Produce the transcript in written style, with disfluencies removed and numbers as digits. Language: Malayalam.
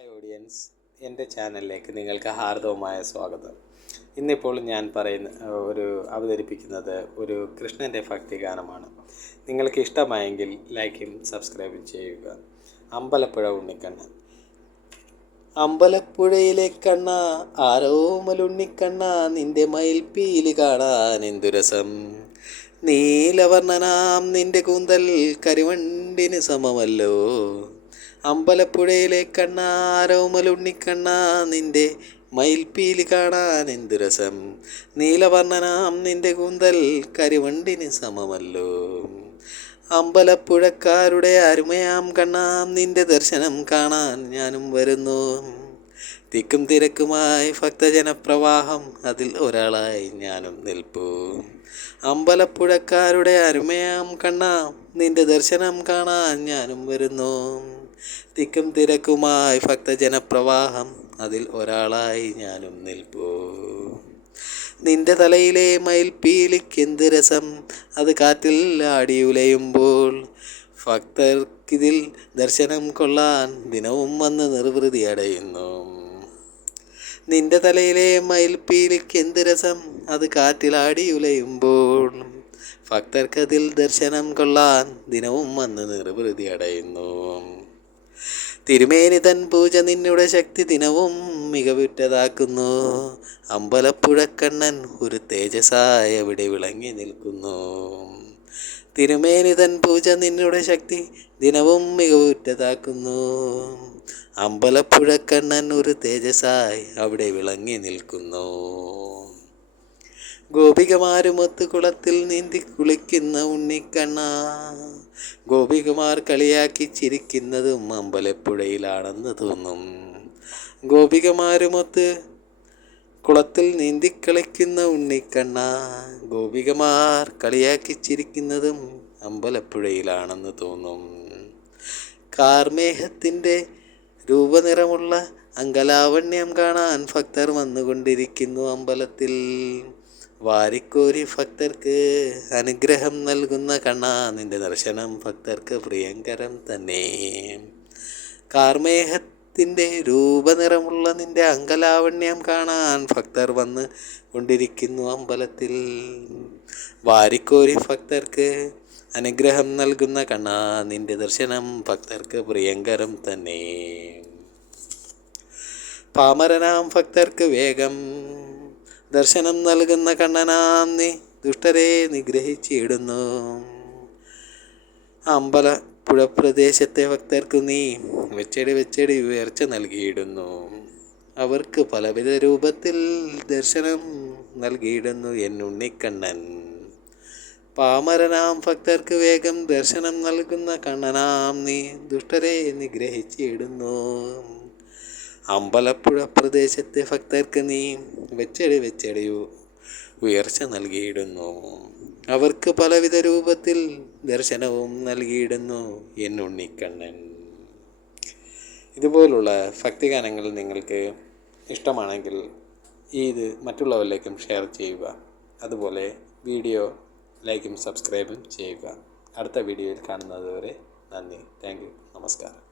ഹായ് ഓഡിയൻസ്, എൻ്റെ ചാനലിലേക്ക് നിങ്ങൾക്ക് ഹാർദവമായ സ്വാഗതം. ഇന്നിപ്പോൾ ഞാൻ അവതരിപ്പിക്കുന്നത് ഒരു കൃഷ്ണൻ്റെ ഭക്തിഗാനമാണ്. നിങ്ങൾക്ക് ഇഷ്ടമായെങ്കിൽ ലൈക്കും സബ്സ്ക്രൈബും ചെയ്യുക. അമ്പലപ്പുഴ ഉണ്ണിക്കണ്ണൻ. അമ്പലപ്പുഴയിലെ കണ്ണ ആരോമലുണ്ണിക്കണ്ണ, നിന്റെ മയിൽപ്പീലി കാണാൻ എന്തു രസം. നീലവർണ്ണനാം നിന്റെ കൂന്തൽ കരിവണ്ടിന് സമമല്ലോ. അമ്പലപ്പുഴയിലെ കണ്ണ ആരോമലുണ്ണിക്കണ്ണ, നിന്റെ മയിൽപ്പീലി കാണാൻ എന്തു രസം. നീലവർണ്ണനാം നിന്റെ കൂന്തൽ കരിവണ്ടിന് സമമല്ലോ. അമ്പലപ്പുഴക്കാരുടെ അരുമയാം കണ്ണാം, നിന്റെ ദർശനം കാണാൻ ഞാനും വരുന്നു. തിക്കും തിരക്കുമായി ഭക്തജനപ്രവാഹം, അതിൽ ഒരാളായി ഞാനും നിൽപ്പൂ. അമ്പലപ്പുഴക്കാരുടെ അരുമയാം കണ്ണാം, നിന്റെ ദർശനം കാണാൻ ഞാനും വരുന്നു. തിക്കും തിരക്കുമായി ഭക്തജനപ്രവാഹം, അതിൽ ഒരാളായി ഞാനും നിൽപ്പൂ. നിന്റെ തലയിലെ മയിൽപ്പീലിക്കെന്ത് രസം, അത് കാറ്റിൽ ആടിയുലയുമ്പോൾ. ഭക്തർക്കിതിൽ ദർശനം കൊള്ളാൻ ദിനവും വന്ന് നിർവൃതി അടയുന്നു. നിന്റെ തലയിലെ മയിൽപ്പീലിക്കെന്ത് രസം, അത് കാറ്റിലാടിയുലയുമ്പോൾ. ഭക്തർക്കതിൽ ദർശനം കൊള്ളാൻ ദിനവും വന്ന് നിർവൃതി അടയുന്നു. തിരുമേനി തൻ പൂജ നിന്നുടെ ശക്തി ദിനവും മികവുറ്റതാക്കുന്നു. അമ്പലപ്പുഴക്കണ്ണൻ ഒരു തേജസ്സായി അവിടെ വിളങ്ങി നിൽക്കുന്നു. തിരുമേനി തൻ പൂജ നിന്നുടെ ശക്തി ദിനവും മികവുറ്റതാക്കുന്നു. അമ്പലപ്പുഴക്കണ്ണൻ ഒരു തേജസ്സായി അവിടെ വിളങ്ങി നിൽക്കുന്നു. ഗോപികമാരുമൊത്ത് കുളത്തിൽ നീന്തി കുളിക്കുന്ന ഉണ്ണിക്കണ്ണ, ഗോപികമാർ കളിയാക്കി ചിരിക്കുന്നതും അമ്പലപ്പുഴയിലാണെന്ന് തോന്നും. ഗോപികമാരുമൊത്ത് കുളത്തിൽ നീന്തിക്കളിക്കുന്ന ഉണ്ണിക്കണ്ണ, ഗോപികമാർ കളിയാക്കി ചിരിക്കുന്നതും അമ്പലപ്പുഴയിലാണെന്ന് തോന്നും. കാർമേഘത്തിൻ്റെ രൂപനിറമുള്ള അങ്കലാവണ്യം കാണാൻ ഭക്തർ വന്നുകൊണ്ടിരിക്കുന്നു അമ്പലത്തിൽ. വാരിക്കോരി ഭക്തർക്ക് അനുഗ്രഹം നൽകുന്ന കണ്ണാ, നിന്റെ ദർശനം ഭക്തർക്ക് പ്രിയങ്കരം തന്നെ. കാർമേഘത്തിൻ്റെ രൂപനിറമുള്ള നിന്റെ അങ്കലാവണ്യം കാണാൻ ഭക്തർ വന്ന് കൊണ്ടിരിക്കുന്നു അമ്പലത്തിൽ. വാരിക്കോരി ഭക്തർക്ക് അനുഗ്രഹം നൽകുന്ന കണ്ണാ, നിന്റെ ദർശനം ഭക്തർക്ക് പ്രിയങ്കരം തന്നെ. പാമരനാം ഭക്തർക്ക് വേഗം ദർശനം നൽകുന്ന കണ്ണനാം നീ ദുഷ്ടരെ നിഗ്രഹിച്ചിടുന്നു. അമ്പലപ്പുഴ പ്രദേശത്തെ ഭക്തർക്ക് നീ വെച്ചടി ഉയർച്ച നൽകിയിടുന്നു. അവർക്ക് പലവിധ രൂപത്തിൽ ദർശനം നൽകിയിടുന്നു എന്നുണ്ണിക്കണ്ണൻ. പാമരനാം ഭക്തർക്ക് വേഗം ദർശനം നൽകുന്ന കണ്ണനാം നീ ദുഷ്ടരെ നിഗ്രഹിച്ചിടുന്നു. അമ്പലപ്പുഴ പ്രദേശത്തെ ഭക്തർക്ക് നീ വെച്ചടി ഉയർച്ച നൽകിയിടുന്നു. അവർക്ക് പലവിധ രൂപത്തിൽ ദർശനവും നൽകിയിടുന്നു എന്നുണ്ണിക്കണ്ണൻ. ഇതുപോലുള്ള ഭക്തിഗാനങ്ങൾ നിങ്ങൾക്ക് ഇഷ്ടമാണെങ്കിൽ ഇത് മറ്റുള്ളവരിലേക്കും ഷെയർ ചെയ്യുക. അതുപോലെ വീഡിയോ ലൈക്കും സബ്സ്ക്രൈബും ചെയ്യുക. അടുത്ത വീഡിയോയിൽ കാണുന്നതുവരെ നന്ദി. Thank you. നമസ്കാരം.